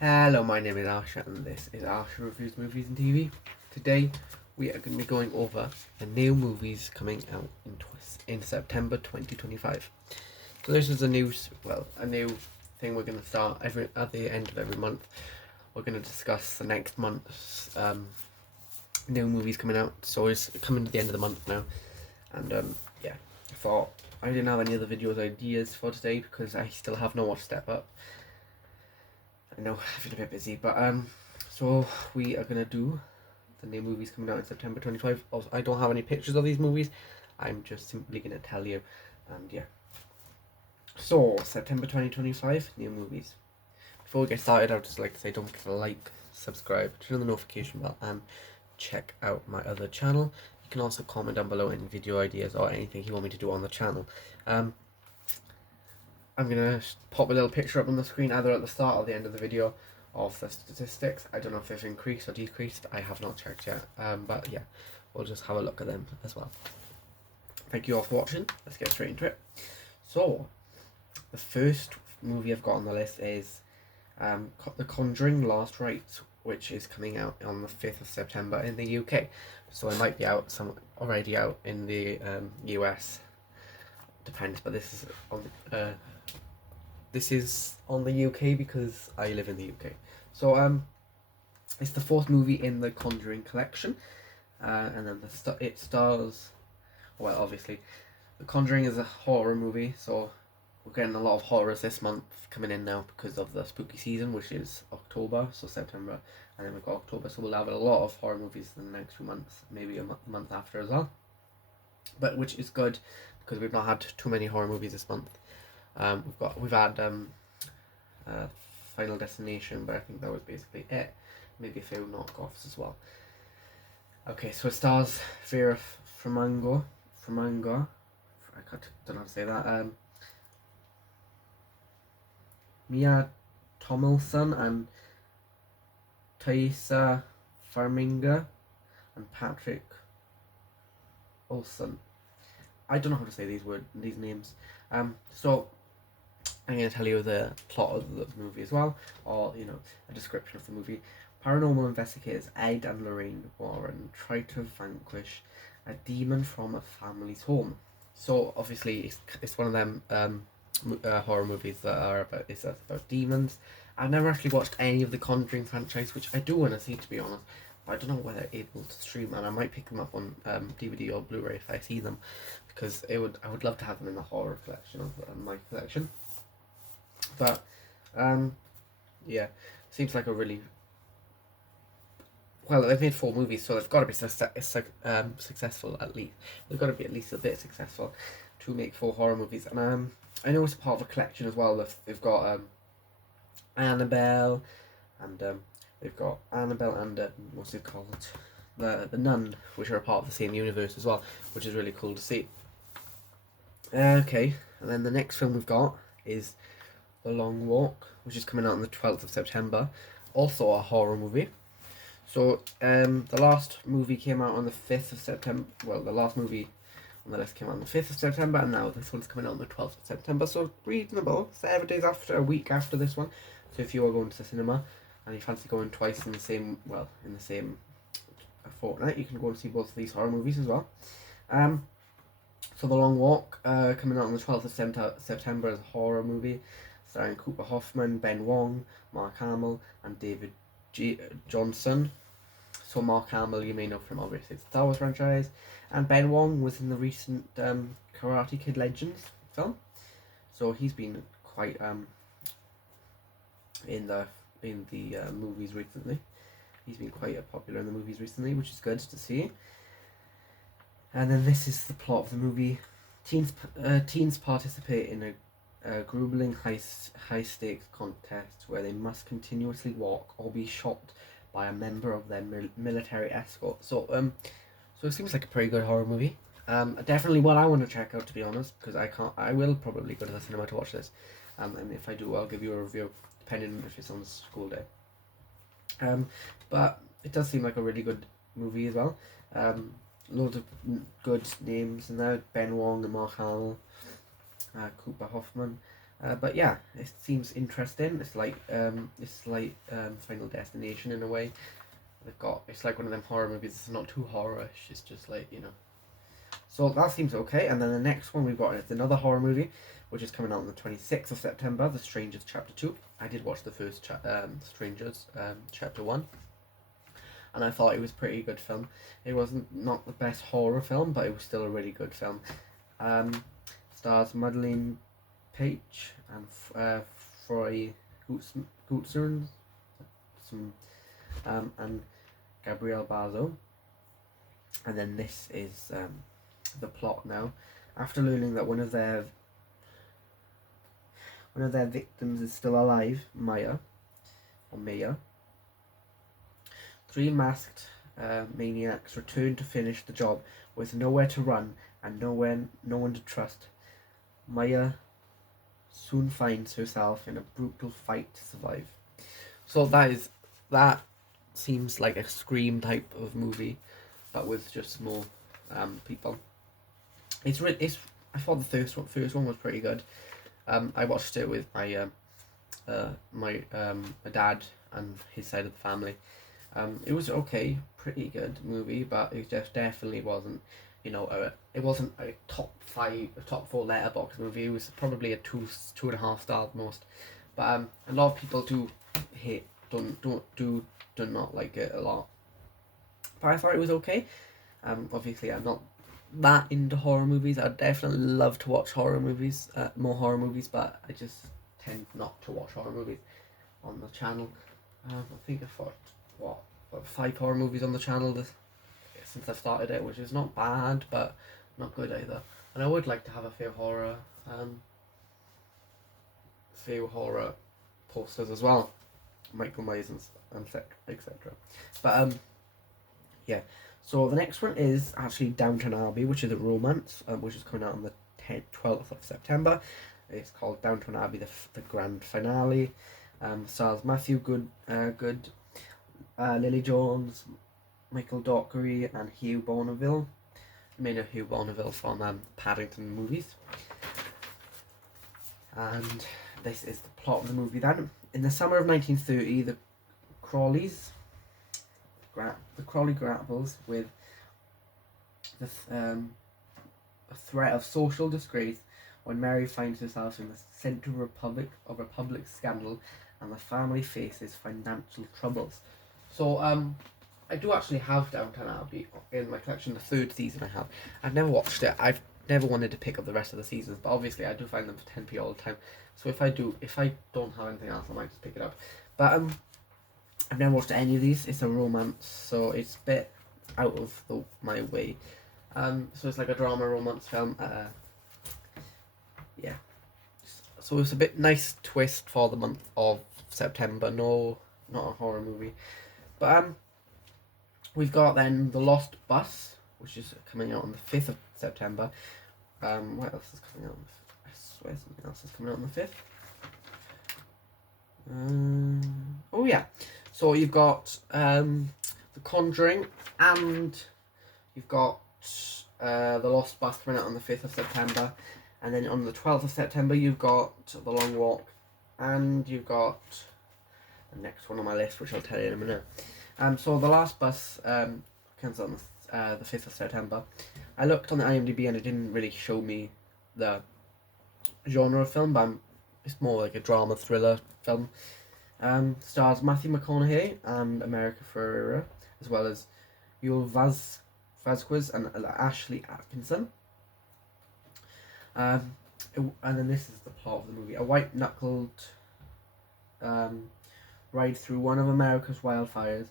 Hello, my name is Asher and this is Asher Reviews Movies and TV. Today we are going to be going over the new movies coming out in September 2025. So this is a new thing we're going to start at the end of every month. We're going to discuss the next month's new movies coming out. So it's coming to the end of the month now, and I thought I didn't have any other ideas for today because I still have no watch Step Up. I know I've been a bit busy, but so we are gonna do the new movies coming out in September 25. Also, I don't have any pictures of these movies. I'm just simply gonna tell you, and yeah. So September 2025, new movies. Before we get started, I'd just like to say don't forget to like, subscribe, turn on the notification bell, and check out my other channel. You can also comment down below any video ideas or anything you want me to do on the channel. I'm going to pop a little picture up on the screen either at the start or the end of the video of the statistics. I don't know if they've increased or decreased. I have not checked yet. But yeah, we'll just have a look at them as well. Thank you all for watching. Let's get straight into it. So, the first movie I've got on the list is The Conjuring Last Rites, which is coming out on the 5th of September in the UK. So it might be already out in the US. Depends, but this is on the UK because I live in the UK. So it's the fourth movie in the Conjuring collection, and then it stars. Well, obviously, The Conjuring is a horror movie, so we're getting a lot of horrors this month coming in now because of the spooky season, which is October, so September, and then we've got October, so we'll have a lot of horror movies in the next few months, maybe a month after as well. But which is good because we've not had too many horror movies this month. We've had Final Destination, but I think that was basically it. Maybe a few knockoffs as well. Okay, so it stars Vera Farmiga. I don't know how to say that. Mia Tomlinson and Thaisa Farmiga and Patrick Olson. I don't know how to say these names. So I'm going to tell you the plot of the movie as well, or a description of the movie. Paranormal investigators Ed and Lorraine Warren try to vanquish a demon from a family's home. So obviously it's one of them horror movies that are about demons. I've never actually watched any of the Conjuring franchise, which I do want to see, to be honest. I don't know whether able to stream, and I might pick them up on DVD or Blu-ray if I see them, because I would love to have them in the horror collection of my collection. But yeah, seems like a really well. They've made 4 movies, so they've got to be successful at least. They've got to be at least a bit successful to make 4 horror movies, and I know it's part of a collection as well. They've got Annabelle, and they've got Annabelle and what's it called? The Nun, which are a part of the same universe as well, which is really cool to see. Okay, and then the next film we've got is The Long Walk, which is coming out on the 12th of September. Also a horror movie. So the last movie came out on the 5th of September. Well, the last movie on the list came out on the 5th of September, and now this one's coming out on the 12th of September. So reasonable, 7 days after, a week after this one. So if you are going to the cinema and you fancy going twice in the same fortnight, you can go and see both of these horror movies as well. So The Long Walk, coming out on the 12th of September, is a horror movie starring Cooper Hoffman, Ben Wong, Mark Hamill, and David Johnson. So Mark Hamill you may know from obviously the Star Wars franchise, and Ben Wong was in the recent Karate Kid Legends film. So he's been quite in the movies recently. He's been quite popular in the movies recently, which is good to see. And then this is the plot of the movie. Teens participate in a grueling high-stakes contest where they must continuously walk or be shot by a member of their military escort. So it seems like a pretty good horror movie. Definitely one I want to check out, to be honest, because I will probably go to the cinema to watch this. And if I do, I'll give you a review, depending if it's on school day. But it does seem like a really good movie as well. Loads of good names in there: Ben Wong and Mark Hamill, Cooper Hoffman, But yeah, it seems interesting. It's like Final Destination in a way. It's like one of them horror movies. It's not too horror-ish. It's just like, you know. So that seems okay. And then the next one we've got is another horror movie, which is coming out on the 26th of September. The Strangers Chapter 2. I did watch the first Strangers Chapter 1, and I thought it was a pretty good film. It wasn't not the best horror film, but it was still a really good film. Stars Madeleine Page and Froy Gutsurn, and Gabrielle Bazo. And then this is the plot now. After learning that one of their victims is still alive, Maya, three masked maniacs return to finish the job with nowhere to run and no one to trust. Maya soon finds herself in a brutal fight to survive. So that seems like a Scream type of movie, but with just more people. I thought the first one was pretty good. I watched it with my my dad and his side of the family. It was okay, pretty good movie, but it just definitely wasn't, it wasn't a top 4 letterbox movie. It was probably a 2.5 star at most. But a lot of people do not like it a lot. But I thought it was okay. Obviously, I'm not that into horror movies. I'd definitely love to watch horror movies, more horror movies, but I just tend not to watch horror movies on the channel. I think I've watched 5 horror movies on the channel since I've started it, which is not bad, but not good either. And I would like to have a few horror posters as well, Michael Myers and etc. But yeah. So the next one is actually Downton Abbey, which is a romance, which is coming out on the 12th of September. It's called Downton Abbey, the grand finale. Stars Matthew Good, Lily Jones, Michael Dockery, and Hugh Bonneville. You may know Hugh Bonneville from Paddington movies. And this is the plot of the movie then. In the summer of 1930, the Crawley grapples with the threat of social disgrace when Mary finds herself in the centre of a public scandal and the family faces financial troubles. So I do actually have Downton Abbey in my collection, the 3rd season I have. I've never watched it. I've never wanted to pick up the rest of the seasons, but obviously I do find them for 10p all the time. So if I don't have anything else, I might just pick it up. But I've never watched any of these. It's a romance, so it's a bit out of my way. So it's like a drama romance film. Yeah. So it's a bit nice twist for the month of September. No, not a horror movie. But we've got then The Lost Bus, which is coming out on the 5th of September. What else is coming out? I swear something else is coming out on the 5th. Oh yeah. So you've got The Conjuring, and you've got The Lost Bus coming out on the 5th of September. And then on the 12th of September, you've got The Long Walk, and you've got the next one on my list, which I'll tell you in a minute. So The Last Bus comes on the 5th of September. I looked on the IMDb and it didn't really show me the genre of film, but it's more like a drama thriller film. Stars Matthew McConaughey and America Ferrera, as well as Yul Vasquez and Ashley Atkinson. And then this is the plot of the movie. A white-knuckled ride through one of America's wildfires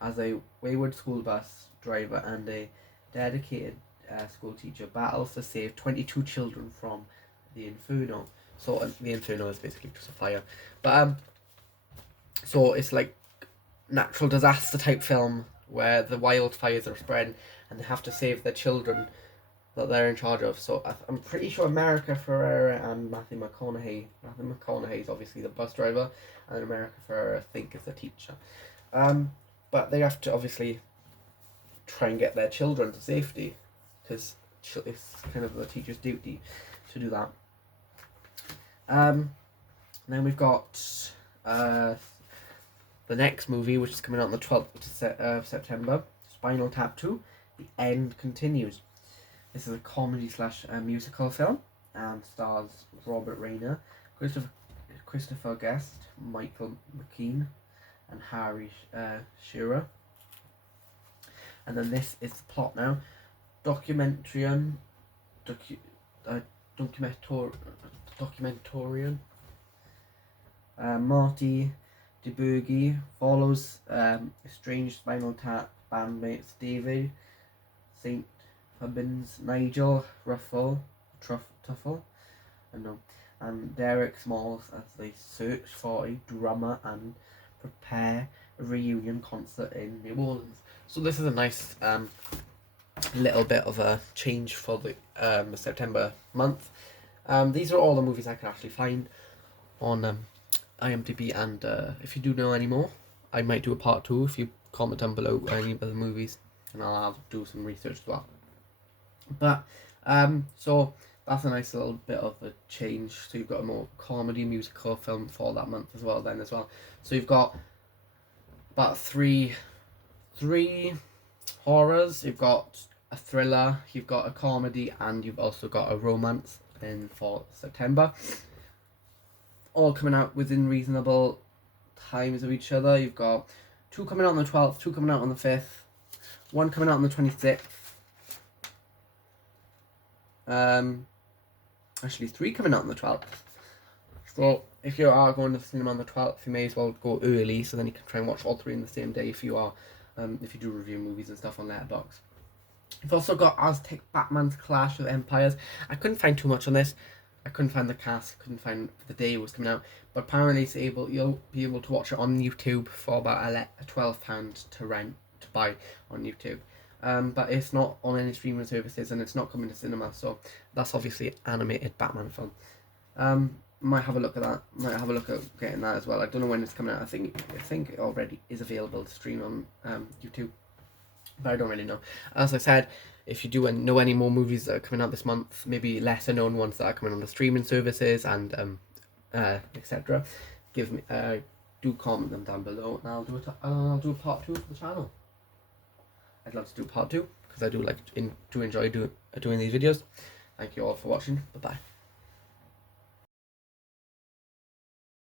as a wayward school bus driver and a dedicated school teacher battles to save 22 children from the inferno. So the inferno is basically just a fire. But so it's like natural disaster type film where the wildfires are spreading and they have to save their children that they're in charge of. So I'm pretty sure America Ferrera and Matthew McConaughey is obviously the bus driver, and America Ferrera I think is the teacher. But they have to obviously try and get their children to safety, because it's kind of the teacher's duty to do that. And then we've got the next movie, which is coming out on the 12th of September, Spinal Tap 2, The End Continues. This is a comedy slash musical film and stars Robert Rayner, Christopher Guest, Michael McKean, and Harry Shearer. And then this is the plot now. Documentarian Marty DeBurgi follows estranged Spinal Tap bandmates David St. Hubbins, Nigel Tuffle, and Derek Smalls as they search for a drummer and prepare a reunion concert in New Orleans. So this is a nice little bit of a change for the September month. These are all the movies I can actually find on IMDb, and if you do know any more, I might do a part 2 if you comment down below any other movies, and I'll do some research as well. But so that's a nice little bit of a change. So you've got a more comedy musical film for that month as well. So you've got about three horrors. You've got a thriller, you've got a comedy, and you've also got a romance in for September. All coming out within reasonable times of each other. You've got 2 coming out on the 12th, 2 coming out on the 5th, 1 coming out on the 26th. Actually 3 coming out on the 12th. So if you are going to the cinema on the 12th, you may as well go early, so then you can try and watch all 3 in the same day if you are, if you do review movies and stuff on Letterboxd. You've also got Aztec Batman's Clash of Empires. I couldn't find too much on this. I couldn't find the cast, couldn't find the day it was coming out, but apparently you'll be able to watch it on YouTube for about a £12 to buy on YouTube. But it's not on any streaming services, and it's not coming to cinema, so that's obviously an animated Batman film. Might have a look at that. Might have a look at getting that as well. I don't know when it's coming out. I think it already is available to stream on YouTube, but I don't really know. As I said, if you do know any more movies that are coming out this month, maybe lesser known ones that are coming on the streaming services and etc., do comment them down below, and I'll do a part 2 for the channel. I'd love to do part 2 because I do like to enjoy doing these videos. Thank you all for watching. Bye bye.